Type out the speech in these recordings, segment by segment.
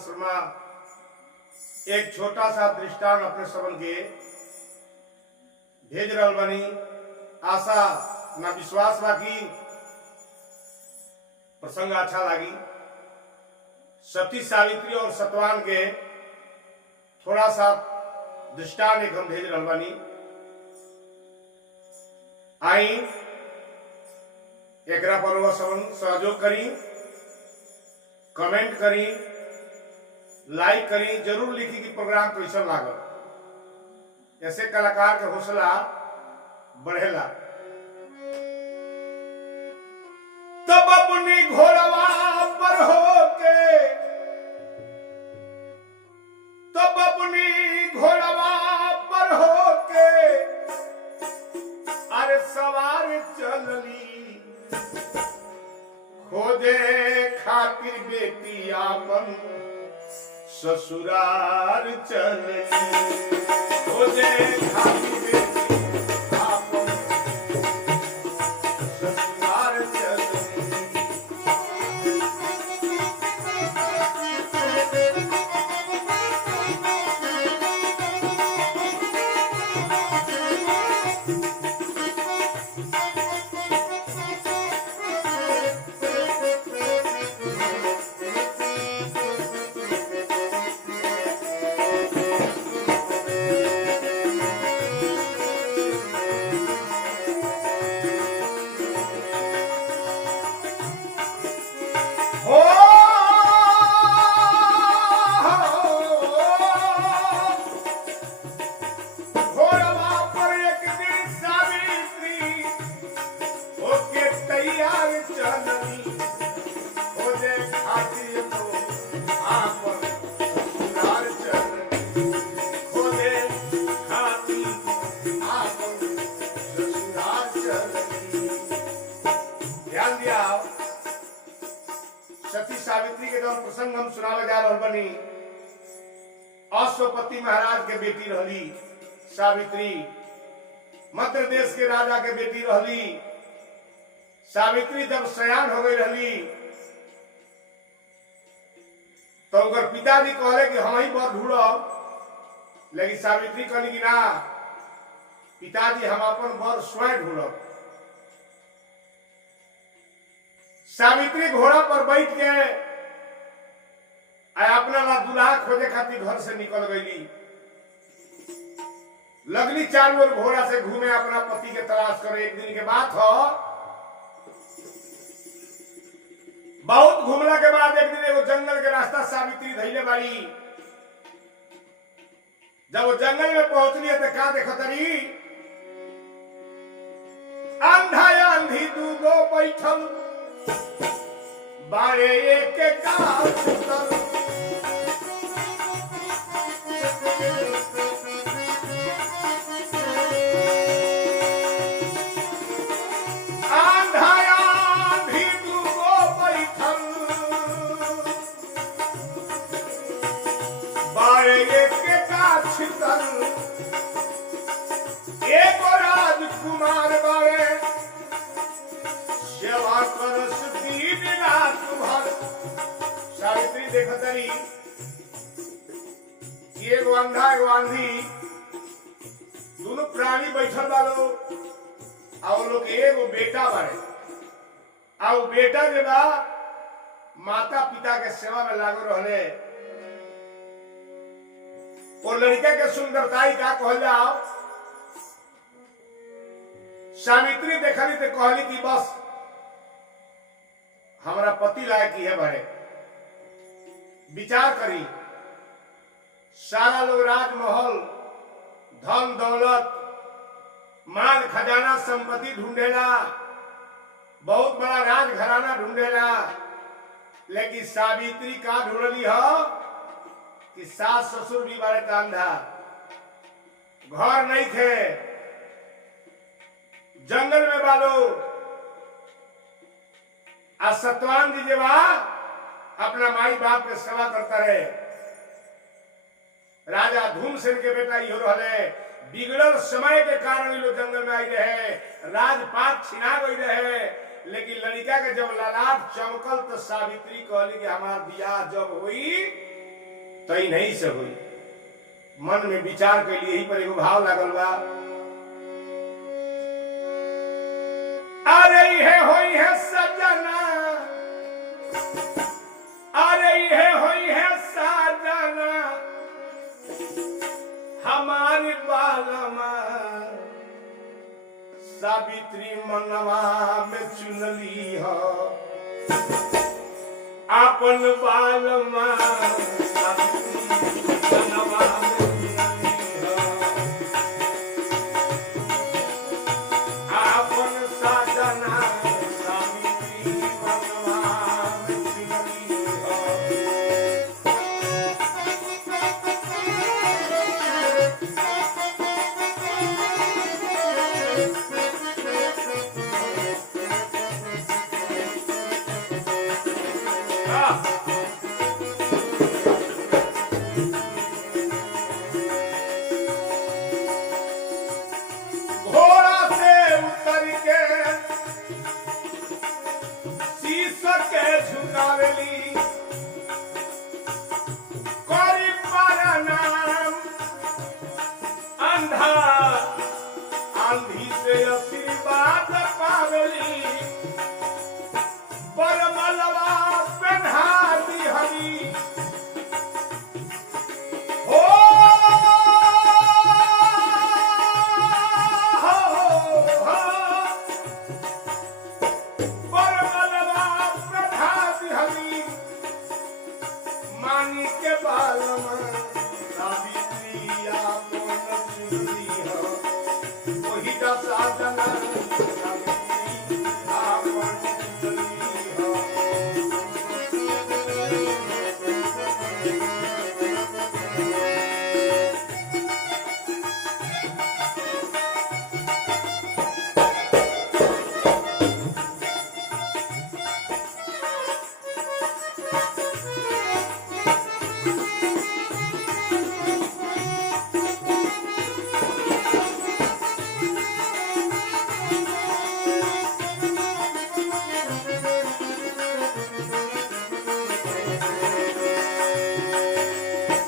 शर्मा एक छोटा सा दृष्टांत अपने सबन के भेज रहल बनी। आशा ना विश्वास बाकी प्रसंग अच्छा लगी। सती सावित्री और सतवान के थोड़ा सा दृष्टांत एक हम भेज रहल बनी। आई एकरा पर वह सहयोग करी, कमेंट करी, लाइक करी, जरूर लिखी कि प्रोग्राम कैसा लागल। ऐसे कलाकार के हौसला बढ़ेला। तब अपनी घोड़वा पर होके, तब अपनी घोड़वा पर होके अरे सवार चलली, खोजे खातिर बेटी आपन ससुराल चलली, खोजे खातिर बेटी आपन ससुराल चलली। सती सावित्री के जब प्रसंग हम सुनावे जा रहा बनी। अश्वपति महाराज के बेटी रहली सावित्री, मध्य देश के राजा के बेटी रहली सावित्री। जब सयान हो गई रहली तो उनकर पिताजी कहले कि हम ही बर ढूंढब, लेकिन सावित्री कहली कि ना पिताजी हम अपन बर स्वयं ढूंढब। सावित्री घोड़ा पर बैठ के अपना ला दुल्हा खोजे खातिर घर से निकल गई। लगली चारों ओर घोड़ा से घूमे, अपना पति के तलाश करे। एक दिन के बात हो, बहुत घूमला के बाद एक दिन एगो जंगल के रास्ता सावित्री धैले बाड़ी। जब वो जंगल में पहुंचली तो का देखतरी, अंधा अंधी दूगो बैठल बारे एक गाछ तर। अंधा अंधी दूगो बैठल बारे एक गाछ तर। एगो राजकुमार बारे सेवा करस दिन रात भर। सावित्री देखतरी एगो अंधा एगो आंधी दोनों प्राणी बैठल बालो, और लोग एगो बेटा बारे। और बेटा जे बा माता पिता के सेवा में लागो रहले। और लड़का के सुंदरताई का कहल जाओ। सावित्री देखली तो कहली कि बस हमारा पति लायक ही है बड़े। विचार करी, सारा लोग राजमहल, धन दौलत, माल खजाना, संपत्ति ढूंढेला, बहुत बड़ा राज घराना ढूंढेला, लेकिन सावित्री का ढूंढली हो कि सास ससुर भी बड़े अंधा, घर नहीं थे, जंगल में बालो। आ सतवान जी जेबा अपना माई बाप के सेवा करता रहे। राजा धूमसेन के बेटा इहो रहे। बिगड़ल समय के कारण लोग जंगल में आई रहे, राजपाट छिना गई रहे। लेकिन लड़का के जब ललाट चमकल तो सावित्री कहली कि हमार बियाह जब हुई तई नहीं से हुई। मन में विचार के लिए ही पर एगो भाव लागल बा। अरे ये होई है सजना, अरे ये होई है सजना हमारी बालमा, सावित्री मनवा में चुनली हो अपन बालमा, सावित्री मनवा में चुनली हो अपन साजना, सावित्री मनवा में चुनली हो। घोड़ा से उतर के शीश के झुकावेली, करी परनाम अंधा आंधी से आशीर्वाद पावेली, बरमलवा पहना दी हरी हो, बरमलवा पहना दी हरी मानी के बालमा, सावित्री आपन चुनली हो वही का साजना, सावित्री आपन चुनली हो।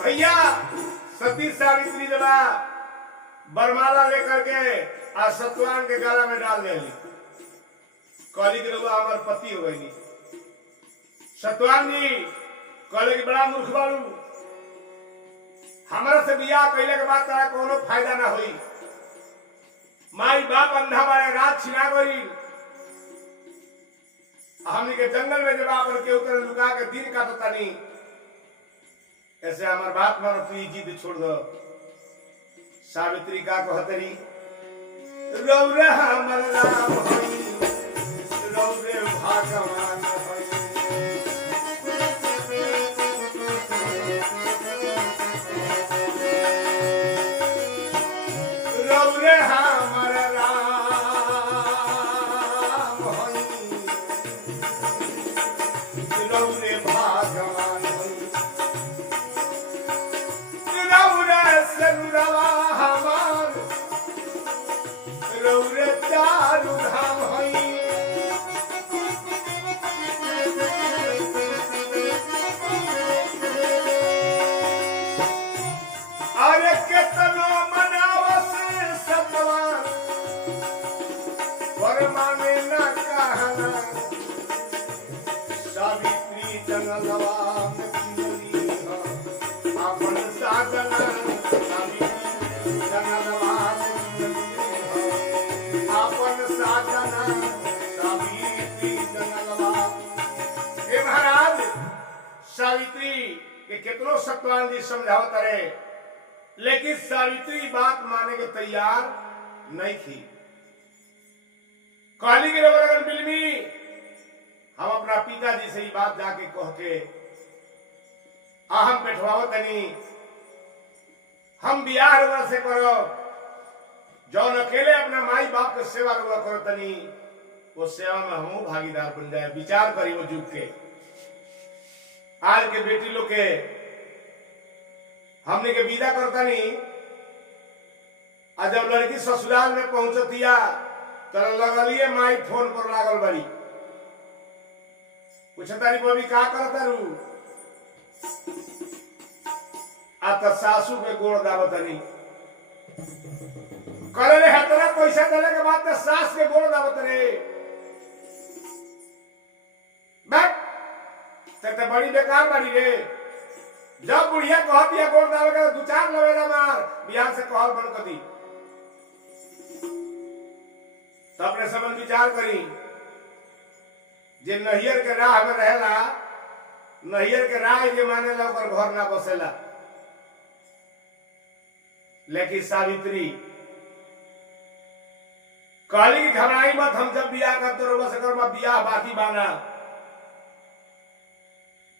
भैया सती सावित्री जब बरमाला लेकर के आ सतवान के गला में डाल देली, कहली कि रउआ हमार पति हो गई। सतवान जी कहले कि बड़ा मूर्ख बारू, हमारा से बियाह कैले के बाद तारा कोनो फायदा ना होई, माई बाप अंधा बारे, रात छिना गई, हमनी के जंगल में जब आपन के उतर लुका के दिन काटता नहीं, ऐसे हमार बात मानो तू जिद छोड़ दो। सावित्री का कहतरी, रौरे हमर राम हई, रौरे भगवान हई, रौरे हमर राम हई, रौरे भगवान हई, रौरे सरुरवा हमार, रौरे चारू धाम हई। अरे केतनो मनावस सतवान, परमाने न कहना, सावित्री जंगलवा में चुनली हो अपन साजना, सावित्री जंगलवा में चुनली हो अपन साजना, सावित्री जंगलवा। हे महाराज, सावित्री के कितनो सतवान जी समझावत रहे, लेकिन सावित्री बात माने के तैयार नहीं थी। कहली के रवरगन बिलमी, हम अपना पिताजी से ही बात जाके कह के अहम बैठवाओ तनी, हम बियाह रुआ से करो, जौन अकेले अपना माई बाप के सेवा रुआ करो तनी, वो सेवा में हम भागीदार बन जाए। विचार करी वो जुग के, आज के बेटी लोग के हमने के विदा करता नहीं, जब लड़की ससुराल में पहुंचतिया तो लगलिए माई फोन पर लागल बड़ी, पूछतारी बबी का करता रू, आ त सासू के गोड़ दावतनी करे रे हतरा पैसा देले के बाद त सास के गोड़ दावत रे बैठ ते बड़ी बेकार बाड़ी रे। जब बुढ़िया कहती है गोड़ दावे के दू चार लवेदा मार बिहार से कहल बन कदी तो अपने समझ विचार करी जे नहियर के राह में रहेला नहियर के राह जे माने ला ओकर घर ना बसेला। लेकिन सावित्री कहली की घबराई मत, हम जब बियाह करते रहो बस अगर बियाह बाकी बाना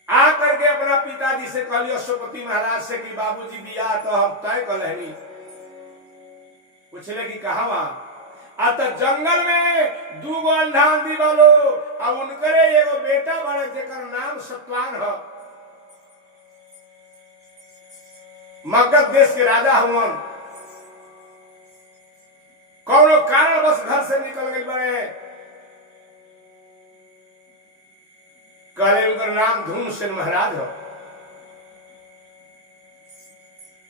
आ करके अपना पिताजी से कहली अशोकपति महाराज से कि बाबूजी बियाह तो हम तय कर लेनी। पूछले कि कहा वहां आ तो जंगल में दूगो अंधा अंधी वालो अब उनकरे एगो बेटा बड़े जेकर नाम सतवान है, मगध देश के राजा हुवन। कौनो कारण बस घर से निकल गए बड़े, कहले उनका नाम धूमसेन महाराज हो।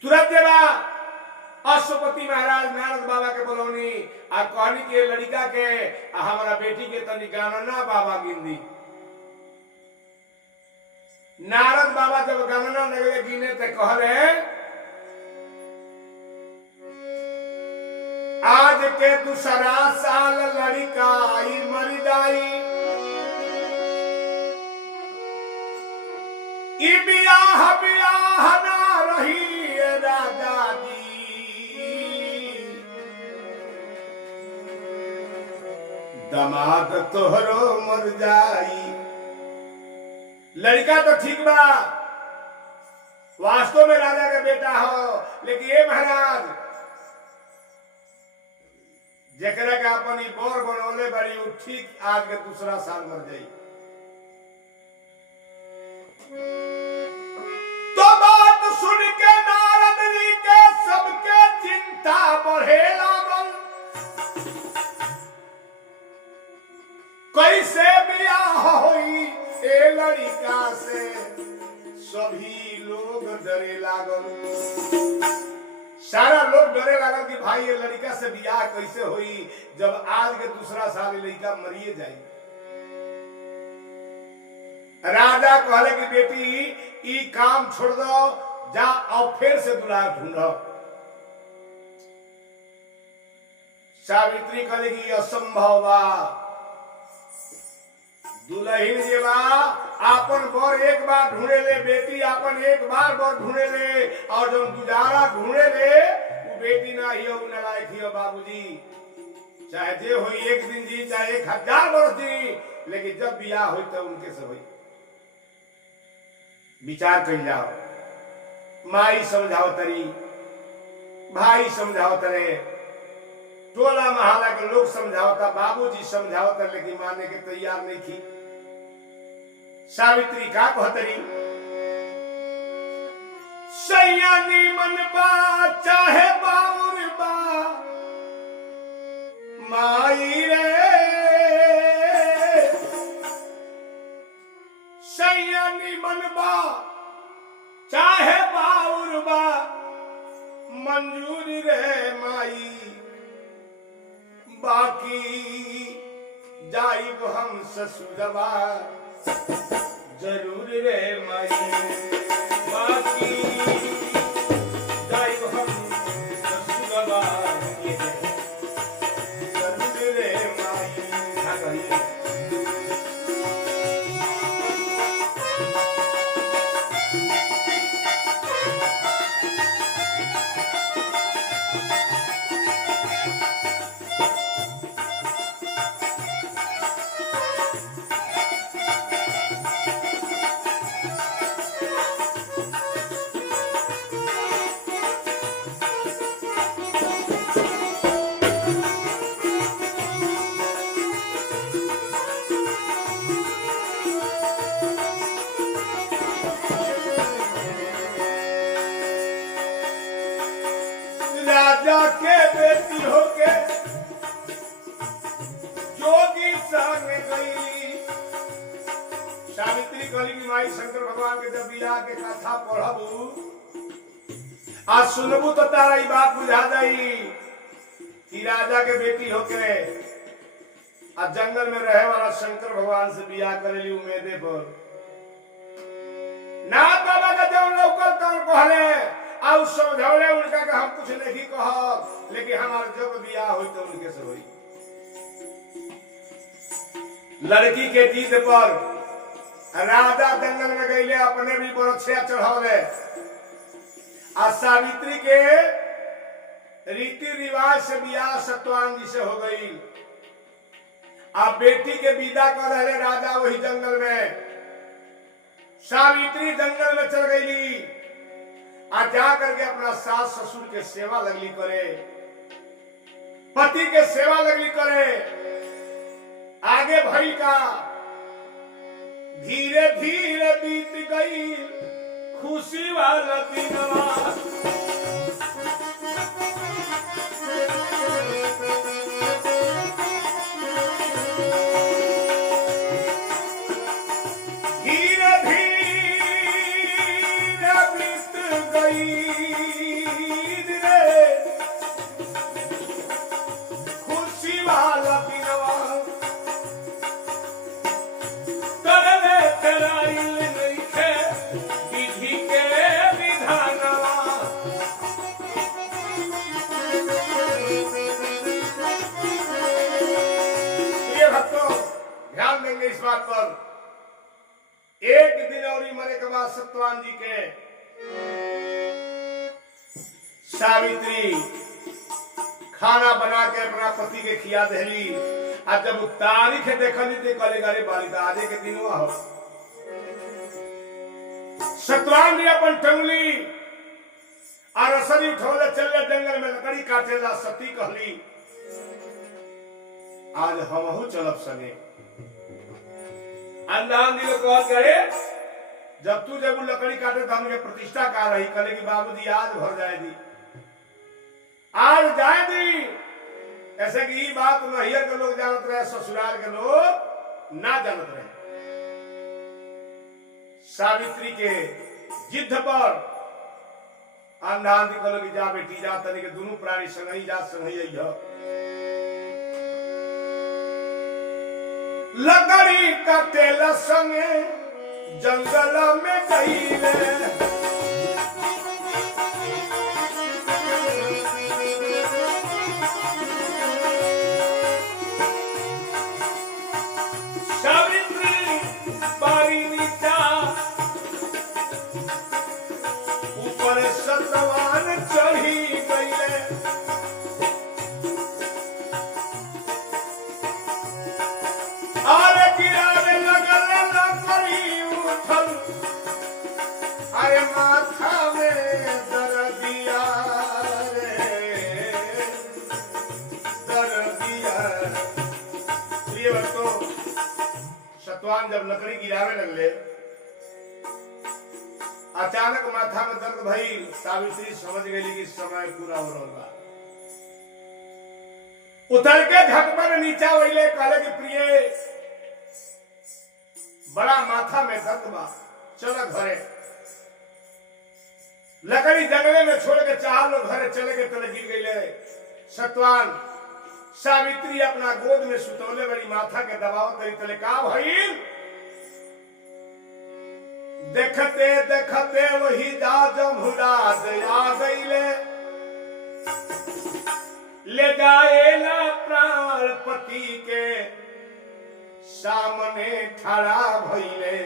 तुरंत देवा अशोकपति महाराज नारद बाबा के बोलौनी आ कहनी के लड़का के हमारा बेटी के तनी गणना बाबा गिनदी। नारद बाबा जब गणना लगले गिने ते कहले आज के दूसरा साल लड़का आई मर जाई, बियाह बियाह ना रही राजा जी, दमाद तोहरो मर जाई। लड़का तो ठीक बा, वास्तव में राजा का बेटा हो, लेकिन ये महाराज जकरा के अपनी बोर बनौले बड़ी उ ठीक आज के दूसरा साल मर जाई। तो बात सुन के नारद जी के सबके चिंता बढ़े लागल, कैसे बियाह होई ए लड़का से सभी लोग डरे लागल। सारा लोग डरे लागल कि भाई ये लड़का से बियाह कैसे होई जब आज के दूसरा साल लड़का मरिए जाई। राजा कहले कि बेटी ई काम छोड़ दो, जा और फिर से दुल्हा ढूंढो। सावित्री कहले कि असंभव बा, दुल्हन जे बा आपन बर एक बार ढूंढे ले, बेटी आपन एक बार बर ढूंढे ले, और जो गुजारा ढूंढे ले वो बेटी ना हियो नलायक हियो। बाबूजी चाहे जे होई एक दिन जी चाहे 1000 वर्ष जी, लेकिन जब बियाह होई तो उनके से होई। विचार कर जाओ, माई समझाओ तरी, भाई समझाओ तरे, टोला महला के लोग समझाओता, बाबूजी समझाओता, लेकिन मानने के तैयार नहीं थी। सावित्री का कहतरी सैयानी मन बा चाहे बाउर बा माई रे, सैयानी मन बा चाहे बाउर बा मंजूरी रे माई, बाकी जाइब हम ससुरवा जरूर रे माई, बाकी जाइब हम ससुरवा जरूर रे माई। राजा के बेटी होके जोगी संग गई। सावित्री कहली कि माई शंकर भगवान के जब बियाह के कथा पढ़बू आज सुनबू तो तारा ई बात बुझा जाई कि राजा के बेटी होके आ जंगल में रहे वाला शंकर भगवान से बियाह करेली उम्मीदे पर ना बाबा का जब लौकल तो कहले आ समझौले उनका कि हम कुछ नहीं कहब लेकिन हमार जब बियाह होई तो उनके से होई। लड़की के जीत पर राजा जंगल में गईले अपने भी बरछिया चढ़ावले आ सावित्री के रीति रिवाज से बियाह सत्यवान जी से हो गई। अब बेटी के विदा कर रहे राजा वही जंगल में, सावित्री जंगल में चल गई आ जा करके अपना सास ससुर के सेवा लगली करे, पति के सेवा लगली करे। आगे भई का धीरे धीरे बीत गई खुशी वाला दिनवा। धीरे धीरे बीत गई रे खुशी वाला दिनवा। करले कराइल नइखे विधि के विधानवा। ये भक्तों ध्यान देंगे इस बात पर। एक दिन और मरे के बाद सत्यवान जी के सावित्री खाना बना के अपना पति के खिया देली। आज जब तारीख देखली तो कले गरे बालिका आजे के दिन हो। सत्यवान जी अपन टंगली और रसरी उठौले चले जंगल में लकड़ी काटेला। सती कहली आज हमहू चलब सने। अंधान दिलो कह करे जब तू जब लकड़ी काटे तो हमके प्रतिष्ठा का रही कले की बाबूजी आज भर जाए दी, आज जाए दी। ऐसे कि ये बात नैहर के लोग जानत रहे, ससुराल के लोग ना जानत रहे। सावित्री के जिद पर अंधान दिलो की जा बेटी जा तनी के दोनों प्राणी संगही जा संगही अइह। लकड़ी कटेला संगे जंगल में गईले। सावित्री बारी नीचा ऊपर सत्यवान चढ़ी गईले। अरे गिरावे लगल लकड़ी उठल, अरे माथा में दर्दिया रे दर्दिया। प्रिय भक्तों सत्यवान जब लकड़ी गिरावे लगले अचानक माथा में दर्द भइल। सावित्री समझ गई कि समय पूरा हो रहा बा। उतर के घट पर नीचा वैले कहले कि प्रिय बड़ा माथा में दर्द बा, चल घरे। लकड़ी जंगले में छोड़ के चार लोग घरे चले गए तले गिर गईले। सत्यवान सावित्री अपना गोद में सुतौले बड़ी माथा के दबाव तरी तले का भइल। देखते देखते वही दाज मुराद आ गईले। ले जाएला प्राण पति के सामने खड़ा भइले।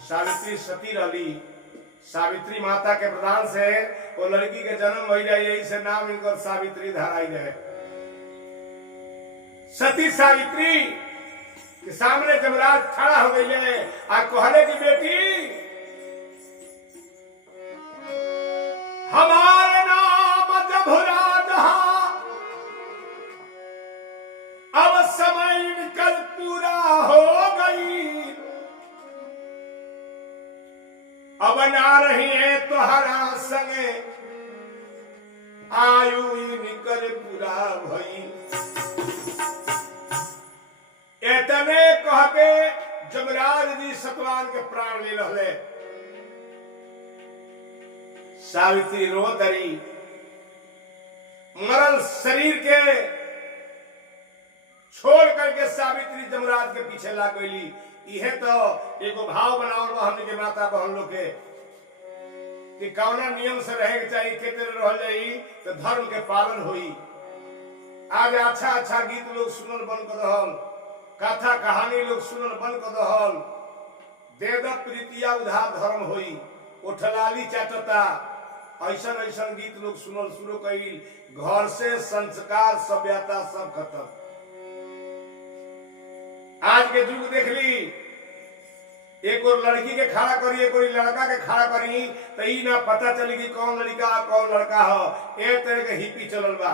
सावित्री सती रहली। सावित्री माता के प्रदान से वो लड़की के जन्म हो जाए, यही से नाम इनकर सावित्री धराई जाए। सती सावित्री के सामने जमराज खड़ा हो गई है आ कहले की बेटी हमारे नाम जभुराज अब समय निकल पूरा हो गई। अब ना रही है तुहरा संगे आयु निकल पूरा भई। एतने कह के जमराज जी सतवान के प्राण ले रहले। सावित्री रोतरी मरल शरीर के छोड़ करके सावित्री जमराज के पीछे लाग गई। यह तो एगो भाव बनावल बा हमने के माता बहन लोग के कि कौना नियम से रहे के चाहिए, केते रह जाई तो धर्म के पालन होई। आज अच्छा अच्छा गीत लोग सुनल बंद कर रहल, कथा कहानी लोग सुनल बंद कर रहल, देव प्रीतिया उधार धर्म होई, उठलाली चाटता, ऐसा ऐसा गीत लोग सुनल शुरू कईल। घर से संस्कार सभ्यता सब खत्म। आज के युग देख ली, एक और लड़की के खड़ा करी, एक और लड़का के खड़ा करी, तो ई ना पता चली कि कौन लड़का कौन लड़का हो। एक तरह के हिप्पी चलल बा।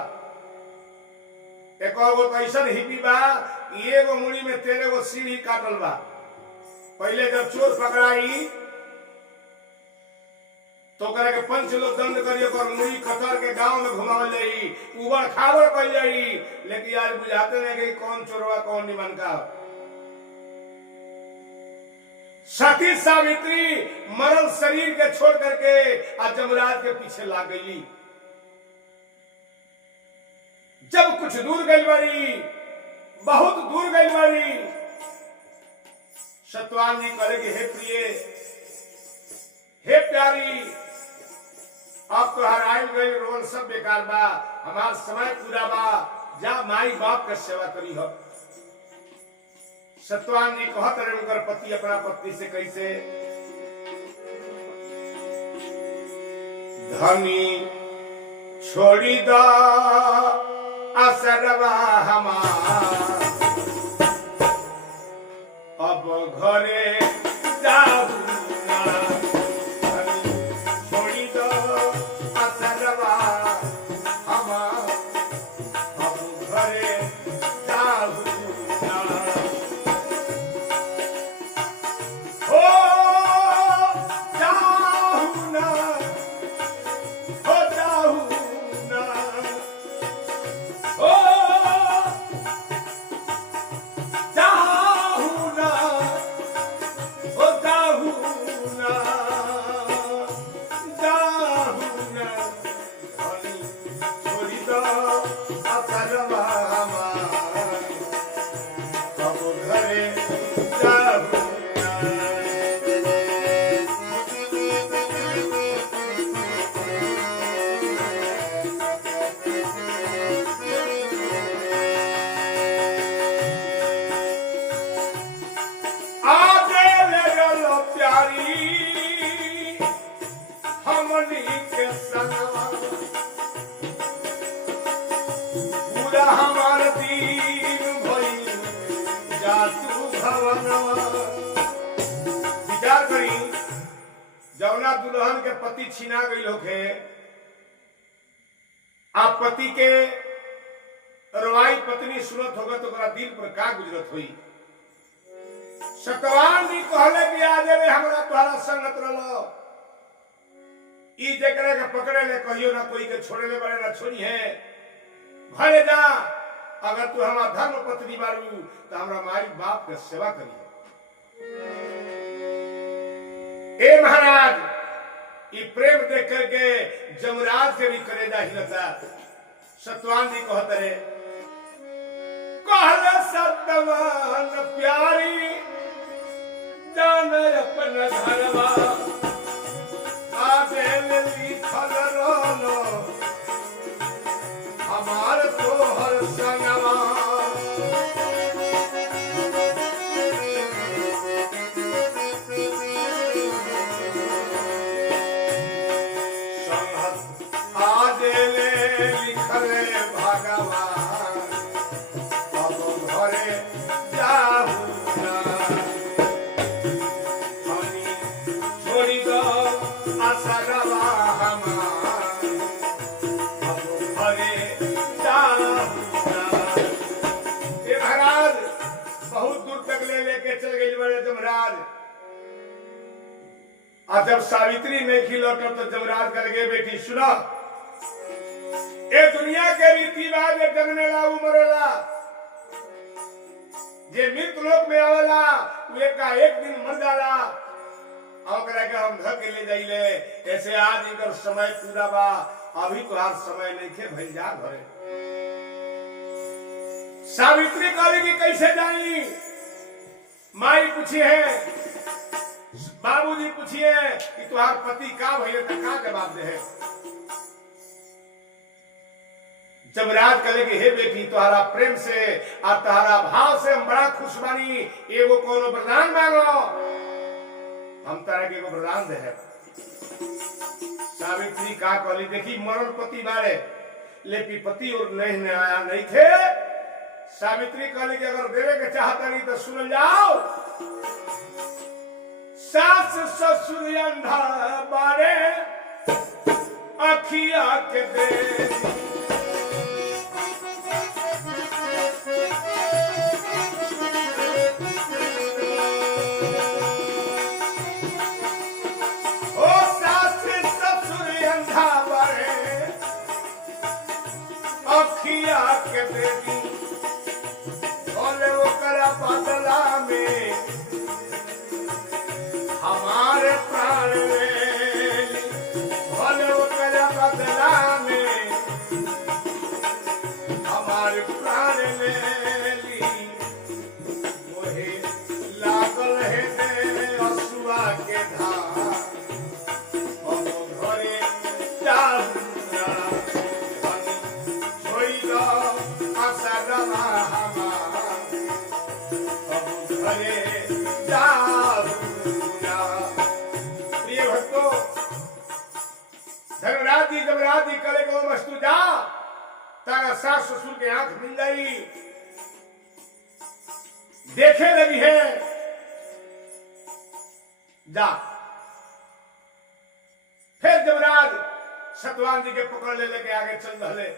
एक और वो ऐसा हिप्पी बा, एगो मुड़ी में 13 गो सीढ़ी काटल बा। पहले जब चोर पकड़ाई तो करे के पंच लोग दंड करिए और मुड़ी कतर के गांव में घुमावल जाई, उबड़ खाबड़ कर जाई। लेकिन आज बुझाते नहीं कि कौन चोरवा कौन निमन का। सती सावित्री मरल शरीर के छोड़ करके आज जमराज के पीछे लाग गई। जब कुछ दूर गई बारी, बहुत दूर गई बारी, सतवान जी कहे हे प्रिय, हे प्यारी, अब तो हर आयल गई रोल सब बेकार बा, हमार समय पूरा बा, जा माई बाप के सेवा करी हो। सतवान जी कहत रहे उनकर पति अपना पत्नी से कैसे, धनी छोड़ी दा असरवा हमार, अब घरे जाऊ ना, छोड़ी दो असरवा हमार, अब घरे जाऊ ना। हो जाऊ ना, हो जाऊ ना, हो जाऊ ना, हो जाऊ ना, जाऊ ना, धनी छोड़ी दो असरवा हमार, अब घरे जाऊ ना। आगे लगल प्यारी हमनी के संगवा, पूरा हमार दीन भइल जातु भवनवा। विचार करी, जौना दुल्हन के पति छीना गई होखे, आप पति के रवाई पत्नी सुनत होगा तो ओकरा दिल पर का गुजरत हुई। सतवान जी कहले कि आज रे हमरा तोहरा संगत रहलो, ई जकरा के पकड़े ले कहियो ना कोई के छोड़े ले बड़े ना छोड़ी है, घरे जा, अगर तू हमारा धर्म पत्नी बारू तो हमरा माई बाप के सेवा करिए। ए महाराज, ई प्रेम देख करके जमराज के भी करेजा हिलता। सतवान जी कहते रे, कहले सतवान प्यारी जान अपन घरवा, आगे लिखल रहलो हमार तोहर संगवा। आगे लिखल भगवान, अब घरे जाऊ ना, धनी छोड़ी दो असरवा हमार, अब घरे जाऊ ना। ये महाराज बहुत दूर तक ले लेके चल गई बड़े जमराज। और जब सावित्री नहीं खिलौटो तो जमराज कर गए, बेटी सुनो, ये दुनिया के रीति रिवाज जगने ला उमरेला, जे मृत लोक में आवेला वे का एक दिन मर जाला, ओकरा के हम धक के ले जाइले ऐसे आज इनकर समय पूरा बा अभी तो हर समय नहीं थे भइल जा घरे। सावित्री कहली कि कैसे जाई? माई पूछी है, बाबूजी पूछिए कि तुम्हार पति का भइले त का जवाब दे है? जब राज कहे कि हे बेटी तुम्हारा प्रेम से और तुम्हारा भाव से हम बड़ा खुश बानी, एगो कोनो वरदान मांगो, हम तरह के एगो वरदान दे है। सावित्री का कहली देखी मरण पति बारे लेकिन पति और नहीं आया नहीं थे। सावित्री कहली कि अगर देवे के चाहता नहीं तो सुन जाओ। सास ससुर अंधा बारे अखिया के दे के देवी बोले वो करा बदला में हमारे प्राण बोले वो करा बदला में हमारे प्राण ले वही लागल है असुआ के धार घरे जब करेगा वो वस्तु जा तारा सास ससुर के आंख मिल जाई देखे लगी है जा। फिर जबराज सतवान जी के पकड़ ले लेके आगे चल रहे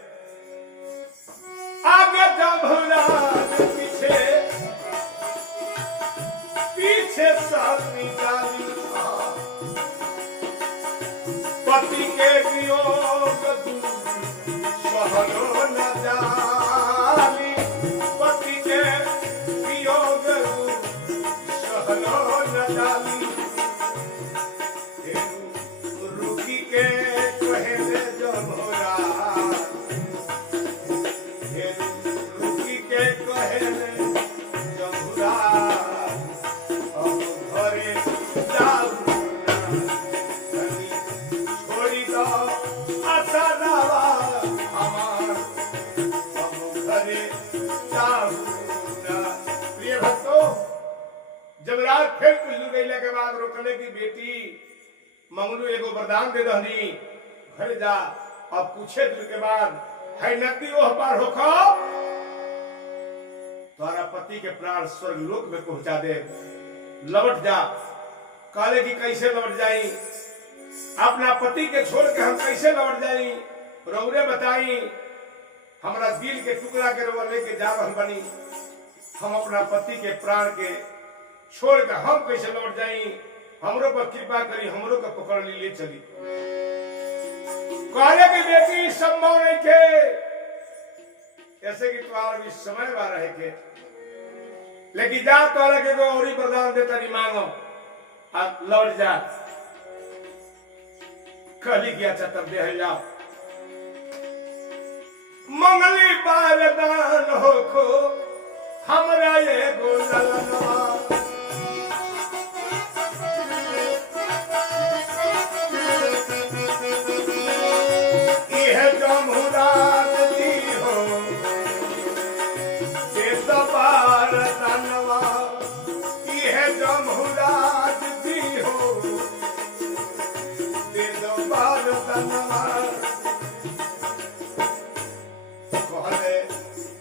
आगे जबराज पीछे पीछे साथी जाली पति के वियोग सहलो न जाली पति के वियोग सहलो न जाली रुकी के कहे रे जमोरा रुकी के कहे रे जमोरा अब घरे जाऊ जबराज फिर कुछ दूर गईले के बाद रोकले की बेटी मंगलू एगो वरदान दे दहनी घर जा। अब पूछे दूर के बाद है नदी ओह पार होखो तुम्हारा पति के प्राण स्वर्ग लोक में पहुंचा दे लौट जा। कहले कि कैसे लौट जाई? अपना पति के छोड़ के हम कैसे लौट जाई? रौरे बताई हमारा दिल के टुकड़ा के रोवा लेके जा रहल बनी, हम अपना पति के प्राण के छोड़ के हम कैसे लौट जाई? हमरो पर कृपा करी, हमरो का पकड़ ली ले चली। कहले की बेटी संभव नहीं थे ऐसे कि तुम्हारा भी समय बा रहे के लेकिन जा तोरा के और ही वरदान देता नहीं मांगो अब लौट जा। कहली कि अच्छा तब दे जाओ मंगली बारदान होखो हमरा ये गोललवा इहे जमुरात दी हो दे तो बारदानवा इहे जमुरात दी हो दे तो बारदानवा।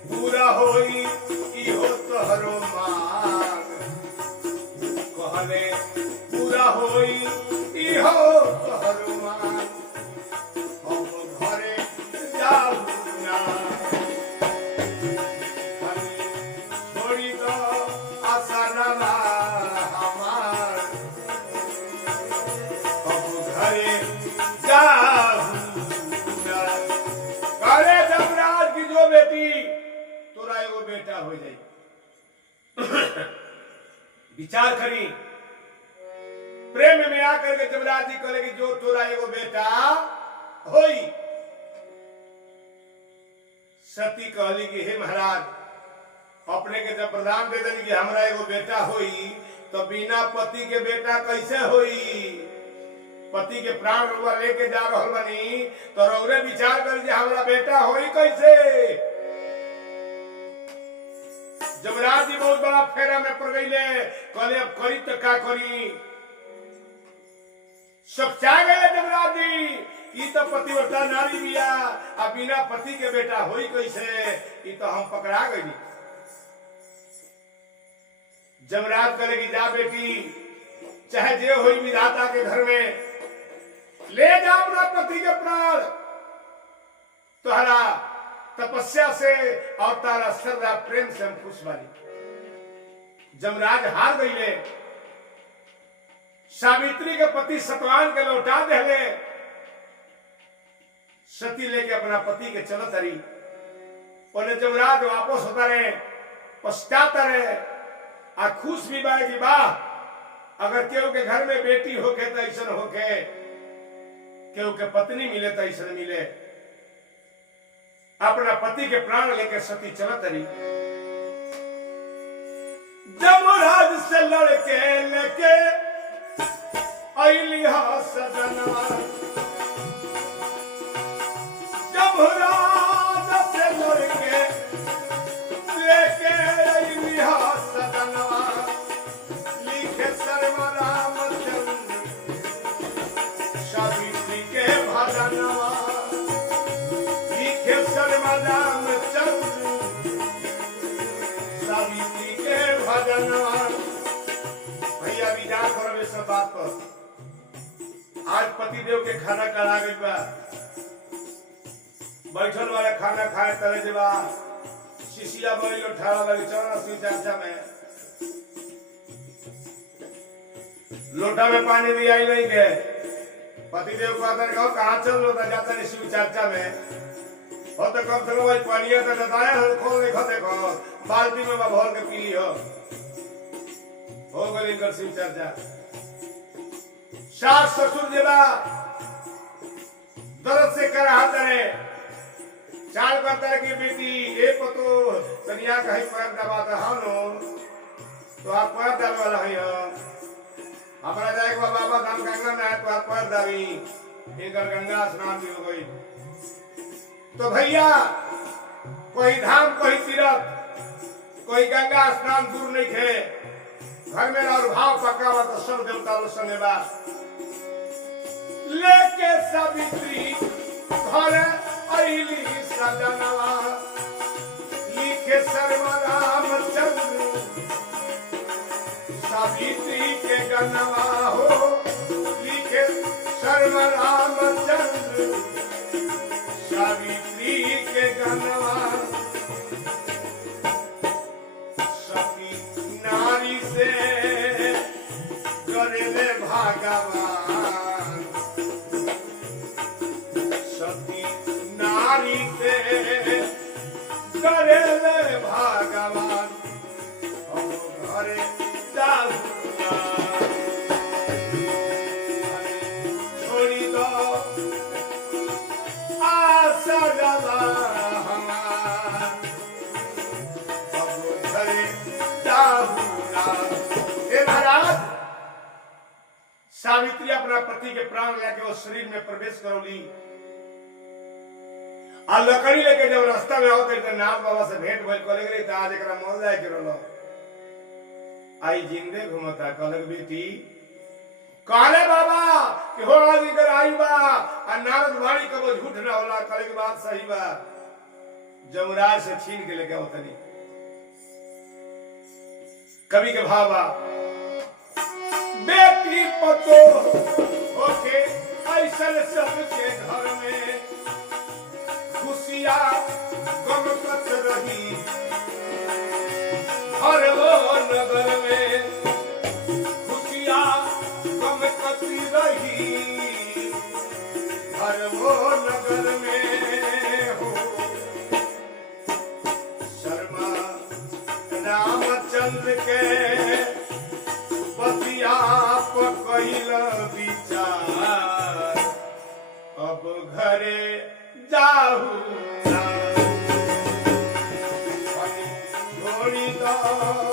पूरा होई इहो तोहरो मांग कहले पूरा होई इहो तोहरो मांग हम घरे जाऊ ना छोड़ी दो आसरा हमार हम घरे जाऊ ना। करे जमराज की जो बेटी तोरा एगो बेटा हो जाए विचार करी प्रेम में आकर के जमराज जी कहले कि जो तोरा एगो बेटा होई। सती कहली कि हे महाराज, अपने के जब प्रदान दे देनी कि हमरा एगो बेटा होई, तो बिना पति के बेटा कैसे होई? पति के प्राण रुआ लेके जा रहल बनी, तो रौरे विचार कर जे हमरा बेटा होई कैसे? जमराज जी बहुत बड़ा फेरा में पड़ गईले, कहले अब करी तो का करी? सच्चा गए जमराज जी, ई तो पतिव्रता नारी बिया, अब बिना पति के बेटा होई कैसे? ई तो हम पकड़ा गई। जमराज कहले कि जा बेटी, चाहे जे होई विधाता के घर में, ले जा अपना पति के प्राण, तोहरा तपस्या से और तारा श्रद्धा प्रेम से हम खुश बानी। जमराज हार गईले, सावित्री के पति सतवान के लौटा देले। सती लेके अपना पति के चलत रही, उन्हें जमराज वापस होता रहे, पछताता रहे, आ खुश भी बाए कि वाह, अगर केहू के घर में बेटी होके तो ऐसा होके, केहू के पत्नी मिले तो ऐसा मिले। अपना पति के प्राण लेके सती चलत रही। जमराज से लड़के लेके अइली हा सजनवा, जमराज से लड़के लेके अइली हा सजनवा, लिखे शर्मा रामचंद्र सावित्री के भजनवा, लिखे शर्मा रामचंद्र सावित्री के भजनवा। भैया विचार करो इस बात पर। आज पतिदेव के खाना करा गई बा, बैठल वाले खाना खाए तरह जबा शिशिया बड़ी ठाड़ा लगी चौरा सी चर्चा में, लोटा में पानी भी आई नहीं गए। पतिदेव को आकर कहो कहाँ चल लो जाता नहीं शिव चर्चा में, हो तो कम से कम भाई पानी है तो बताया खोल देखो बाल्टी में भर के पी हो गई इनकर शिव चर्चा। सास ससुर जबा दर्द से कराहत रहे, चाल करता है कि बेटी ये पतो तनिया कहीं पैर दबाता हानो, तो आप पैर दबे वाला है हमारा जाए बाबा धाम गंगा में है तो आप पैर दबी, इनकर गंगा स्नान भी हो गई। तो भैया कोई धाम कोई तीर्थ कोई गंगा स्नान दूर नहीं थे, घर में और भाव पक्का हुआ तो सब देवता लोग संगे बा। लेके सावित्री घर अइली सजनवा, लिखे शर्मा रामचंद्र सावित्री के गनवा हो, लिखे शर्मा रामचंद्र सावित्री के गनवा। सती नारी से करेले भगवान, सती नारी से करेले भगवान, हम घरे जाऊंगा छोड़ी दो आशा जला हमार, हम घरे जाऊंगा। हे महाराज, सावित्री अपना पति के प्राण लेके वो शरीर में प्रवेश करौली, आ लकड़ी लेके जब रास्ता में होते तो नाथ बाबा से भेंट भइल, कहले गई तो आज एकरा मोल जाए के रहलो, आई जिंदे घुमता। कहलक बेटी कहले बाबा कि हो आज इधर आई बा, आ नारद वाणी कबो झूठ ना होला, कहले की बात सही बा। जमराज से छीन के लेके आवतनी। कवि के भाव बा, बेटी पतो ओके ऐसन सबके घर में खुशिया गमकत रही, हर वो नगर में खुशिया गमकत रही, हर वो नगर में हो। शर्मा रामचंद्र के पतिया पकइल घरे जाहू थोड़ी तो